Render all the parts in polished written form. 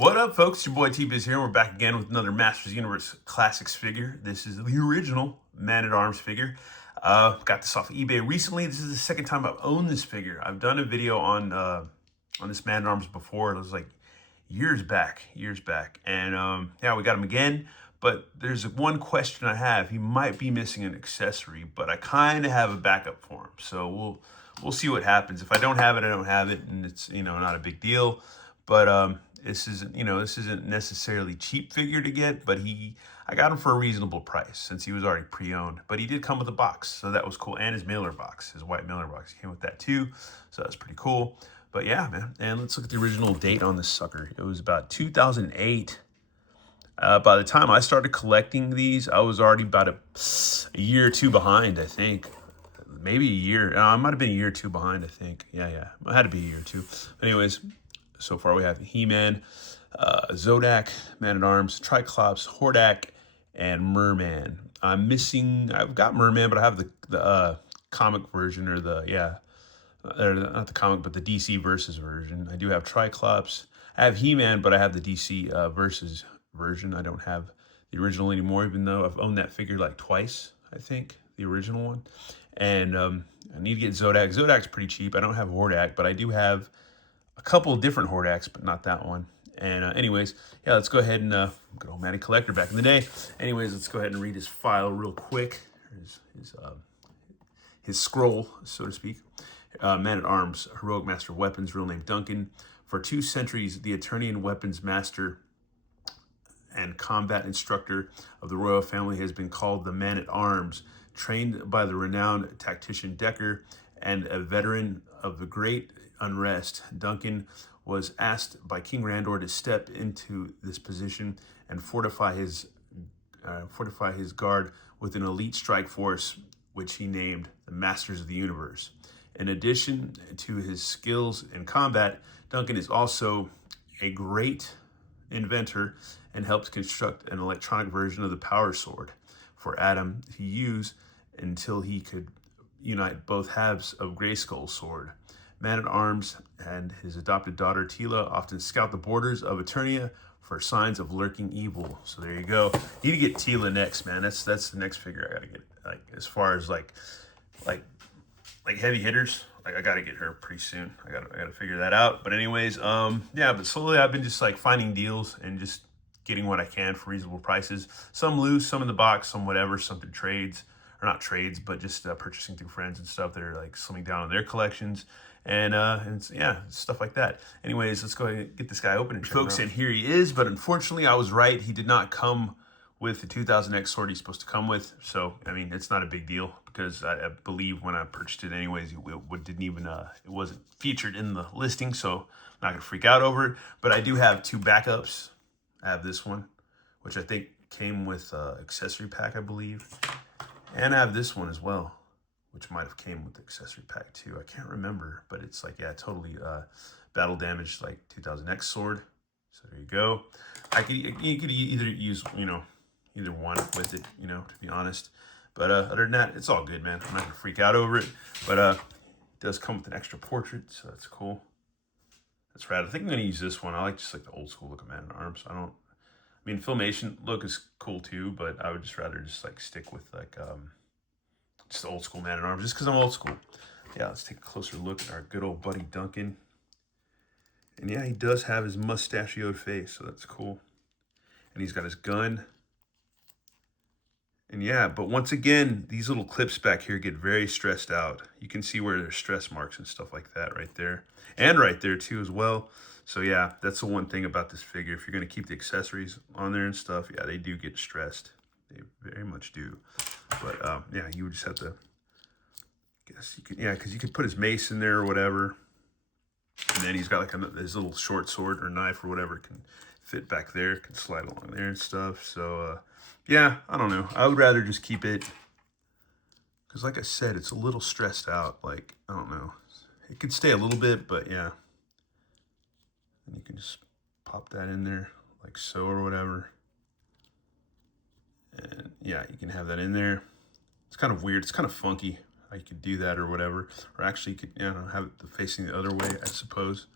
What up, folks? It's your boy T-Biz here. We're back again with another Masters Universe Classics figure. This is the original Man-at-Arms figure. Got this off of eBay recently. This is the second time I've owned this figure. I've done a video on this Man-at-Arms before. It was like years back. And yeah, we got him again. But there's one question I have. He might be missing an accessory, but I kind of have a backup for him. So we'll see what happens. If I don't have it, I don't have it, and it's not a big deal. But this isn't necessarily cheap figure to get, but I got him for a reasonable price since he was already pre-owned. But he did come with a box, so that was cool, and his mailer box, his white mailer box, came with that too, so that's pretty cool. But yeah, man, and let's look at the original date on this sucker. It was about 2008. By the time I started collecting these, I was already about a year or two behind, I think. Maybe a year. I might have been a year or two behind, I think. Yeah. It had to be a year or two. Anyways, so far we have He-Man, Zodak, Man-at-Arms, Triclops, Hordak, and Merman. I've got Merman, but I have the comic version, or not the comic, but the DC Versus version. I do have Triclops. I have He-Man, but I have the DC Versus version. I don't have the original anymore, even though I've owned that figure like twice, I think, the original one. And I need to get Zodak. Zodak's pretty cheap. I don't have Hordak, but I do have a couple of different Hordaks, but not that one. And anyways, yeah, let's go ahead and good old Matty Collector back in the day. Anyways, let's go ahead and read his file real quick. His scroll, so to speak. Man-at-Arms, Heroic Master of Weapons, real name Duncan. For 2 centuries, the Eternian weapons master and combat instructor of the royal family has been called the Man-at-Arms. Trained by the renowned tactician Decker and a veteran of the Great Unrest, Duncan was asked by King Randor to step into this position and fortify his guard with an elite strike force, which he named the Masters of the Universe. In addition to his skills in combat, Duncan is also a great inventor and helped construct an electronic version of the Power Sword for Adam to use until he could unite both halves of Grayskull's sword. Man-at-Arms and his adopted daughter Teela often scout the borders of Eternia for signs of lurking evil. So there you go. Need to get Teela next, man. That's the next figure I gotta get. Like, as far as like heavy hitters, like I gotta get her pretty soon. I gotta figure that out. But anyways, yeah. But slowly I've been just like finding deals and just getting what I can for reasonable prices. Some loose, some in the box, some whatever, some through trades. Or not trades, but just purchasing through friends and stuff that are like slimming down on their collections, and yeah, stuff like that. Anyways, let's go ahead and get this guy open and folks. And here he is. But unfortunately, I was right. He did not come with the 2000X sword he's supposed to come with. So I mean, it's not a big deal because I believe when I purchased it, anyways, it wasn't featured in the listing. So I'm not gonna freak out over it. But I do have 2 backups. I have this one, which I think came with accessory pack, I believe. And I have this one as well, which might have came with the accessory pack too. I can't remember, but it's like, yeah, totally battle damaged, like 2000X sword. So there you go. You could either use, either one with it, to be honest. But other than that, it's all good, man. I'm not gonna freak out over it. But it does come with an extra portrait, so that's cool. That's rad. I think I'm gonna use this one. I like just like the old school look of Man-at-Arms. I mean, Filmation look is cool too, but I would just rather just like stick with like just the old school Man-at-Arms, just because I'm old school. Yeah, let's take a closer look at our good old buddy Duncan. And yeah, he does have his mustachioed face, so that's cool. And he's got his gun. And yeah, but once again, these little clips back here get very stressed out. You can see where there's stress marks and stuff like that right there. And right there too as well. So yeah, that's the one thing about this figure. If you're going to keep the accessories on there and stuff, yeah, they do get stressed. They very much do. But yeah, you would just have to, guess you could, yeah, because you could put his mace in there or whatever. And then he's got like his little short sword or knife or whatever can fit back there, can slide along there and stuff. So yeah, I don't know. I would rather just keep it because, like I said, it's a little stressed out. Like, I don't know. It could stay a little bit, but yeah. And you can just pop that in there like so or whatever. And yeah, you can have that in there. It's kind of weird. It's kind of funky how you could do that or whatever. Or actually, you could, have it facing the other way, I suppose.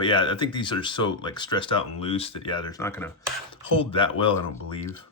But yeah, I think these are so like stressed out and loose that yeah, they're not gonna hold that well, I don't believe.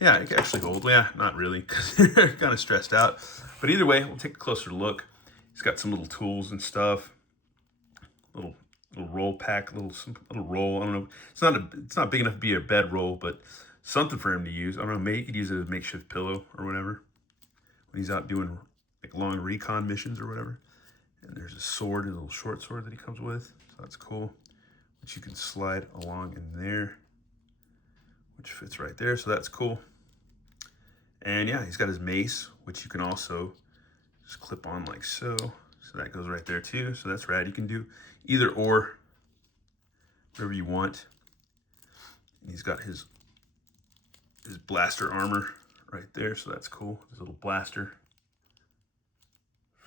Yeah, it can actually hold. Yeah, not really, because they're kind of stressed out. But either way, we'll take a closer look. He's got some little tools and stuff. Little roll pack, little roll. I don't know. It's not big enough to be a bed roll, but something for him to use. I don't know. Maybe he could use it as a makeshift pillow or whatever when he's out doing like long recon missions or whatever. And there's a sword, a little short sword that he comes with. So that's cool. Which you can slide along in there, which fits right there. So that's cool. And yeah, he's got his mace, which you can also just clip on like so. So that goes right there too. So that's rad. You can do either or, whatever you want. And he's got his blaster armor right there. So that's cool. His little blaster.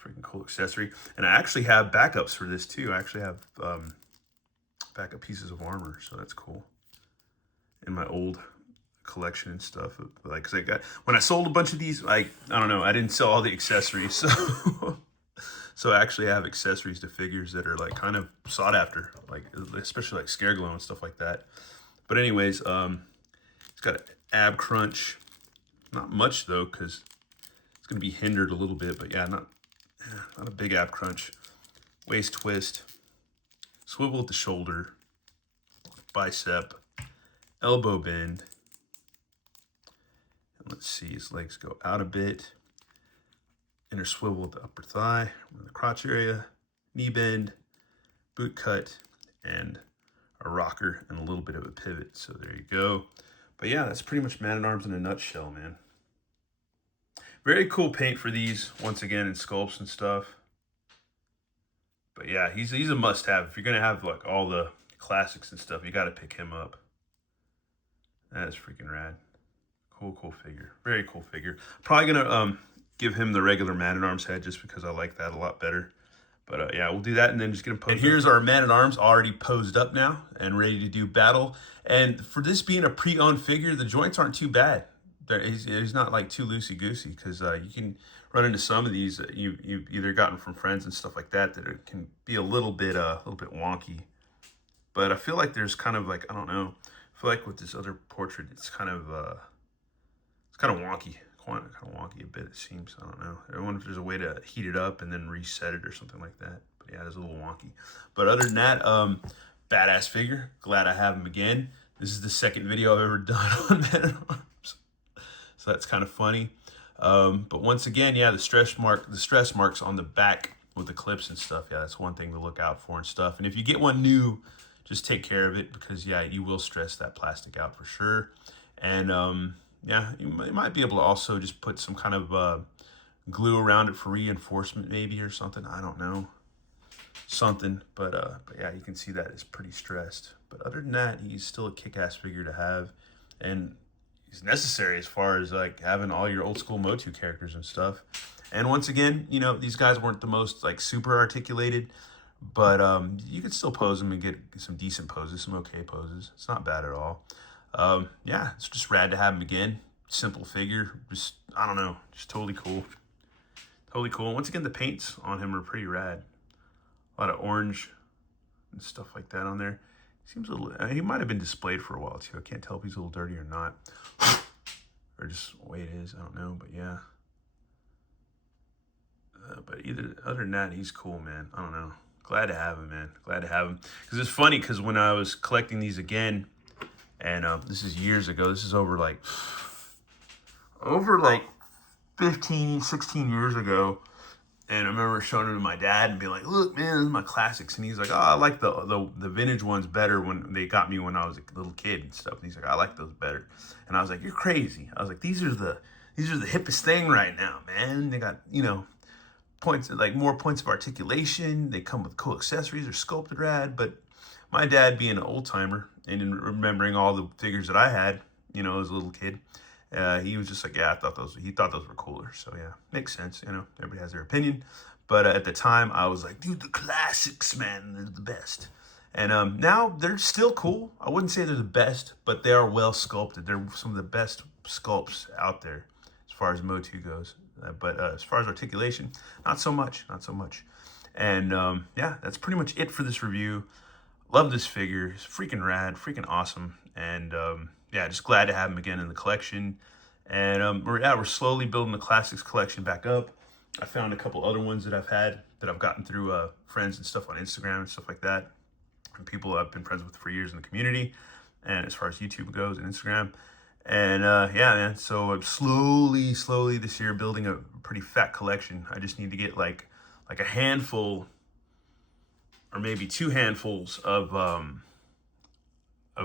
Freaking cool accessory. And I actually have backups for this too. I actually have backup pieces of armor. So that's cool. In my old collection and stuff, like, cause I got, when I sold a bunch of these, I don't know, I didn't sell all the accessories, so so I actually have accessories to figures that are like kind of sought after, like especially like Scareglow and stuff like that. But anyways, it's got an ab crunch, not much though, because it's gonna be hindered a little bit, but yeah, not a big ab crunch. Waist twist, swivel at the shoulder, bicep, elbow bend. Let's see, his legs go out a bit. Inner swivel at the upper thigh, the crotch area, knee bend, boot cut, and a rocker and a little bit of a pivot. So there you go. But yeah, that's pretty much Man-at-Arms in a nutshell, man. Very cool paint for these, once again, in sculpts and stuff. But yeah, he's a must-have. If you're gonna have like all the classics and stuff, you gotta pick him up. That is freaking rad. Cool figure. Very cool figure. Probably gonna give him the regular Man-at-Arms head just because I like that a lot better. But yeah, we'll do that and then just get him posed. And here's our Man-at-Arms already posed up now and ready to do battle. And for this being a pre-owned figure, the joints aren't too bad. He's not like too loosey-goosey, because you can run into some of these that you've either gotten from friends and stuff like that that can be a little bit wonky. But I feel like there's kind of like, I don't know, I feel like with this other portrait, it's kind of wonky. Kind of wonky a bit, it seems. I don't know. I wonder if there's a way to heat it up and then reset it or something like that. But yeah, it's a little wonky. But other than that, badass figure. Glad I have him again. This is the second video I've ever done on Man-at-Arms, so that's kind of funny. But once again, yeah, the stress marks on the back with the clips and stuff. Yeah, that's one thing to look out for and stuff. And if you get one new, just take care of it, because yeah, you will stress that plastic out for sure. And yeah, you might be able to also just put some kind of glue around it for reinforcement maybe, or something. I don't know. Something. But yeah, you can see that it's pretty stressed. But other than that, he's still a kick-ass figure to have. And he's necessary as far as like having all your old school Motu characters and stuff. And once again, you know, these guys weren't the most like super articulated, but you could still pose them and get some decent poses, some okay poses. It's not bad at all. Yeah, it's just rad to have him again. Simple figure, just, I don't know, just totally cool. Totally cool. Once again, the paints on him are pretty rad. A lot of orange and stuff like that on there. Seems a little, he might have been displayed for a while too. I can't tell if he's a little dirty or not. Or just the way it is, I don't know, but yeah. But other than that, he's cool, man. I don't know. Glad to have him, man. Glad to have him. Because it's funny, because when I was collecting these again, and this is years ago, this is over like 15, 16 years ago. And I remember showing them to my dad and being like, look, man, this is my classics. And he's like, oh, I like the vintage ones better when they got me when I was a little kid and stuff. And he's like, I like those better. And I was like, you're crazy. I was like, these are the hippest thing right now, man. They got, you know, points, like more points of articulation. They come with cool accessories. They're sculpted rad. But my dad, being an old timer and in remembering all the figures that I had, you know, as a little kid, he was just like, yeah, he thought those were cooler. So yeah, makes sense. You know, everybody has their opinion. But at the time I was like, dude, the classics, man, they're the best. And now they're still cool. I wouldn't say they're the best, but they are well sculpted. They're some of the best sculpts out there as far as Motu goes. But as far as articulation, not so much. And yeah, that's pretty much it for this review. Love this figure. It's freaking rad, freaking awesome. And yeah, just glad to have him again in the collection. And we're slowly building the classics collection back up. I found a couple other ones that I've had that I've gotten through friends and stuff on Instagram and stuff like that, and people I've been friends with for years in the community, and as far as YouTube goes and Instagram. And yeah, man, so I'm slowly this year building a pretty fat collection. I just need to get like a handful or maybe two handfuls of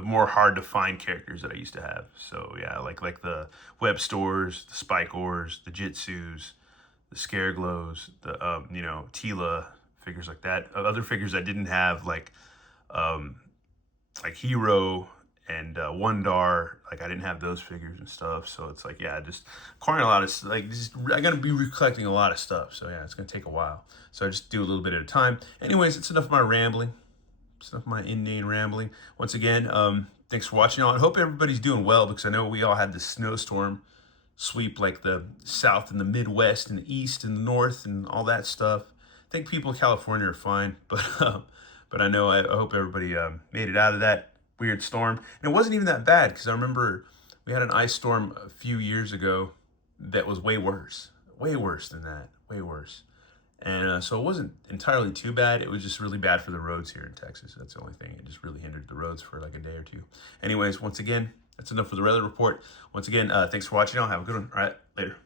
more hard to find characters that I used to have. So yeah, like the web stores, the spike ores, the jitsus, the Scareglows, the you know, Tila, figures like that. Other figures I didn't have, like Hero and Wondar, like I didn't have those figures and stuff. So it's like, yeah, just acquiring a lot of, I gotta be collecting a lot of stuff. So yeah, it's gonna take a while. So I just do a little bit at a time. Anyways, it's enough of my rambling. It's enough of my inane rambling. Once again, thanks for watching all. I hope everybody's doing well, because I know we all had this snowstorm sweep like the South and the Midwest and the East and the North and all that stuff. I think people in California are fine, but I know, I hope everybody made it out of that weird storm. And it wasn't even that bad, because I remember we had an ice storm a few years ago that was way worse than that, way worse. And so it wasn't entirely too bad. It was just really bad for the roads here in Texas. That's the only thing. It just really hindered the roads for like a day or two. Anyways, once again, that's enough for the weather report. Once again, thanks for watching. I'll have a good one. All right, later.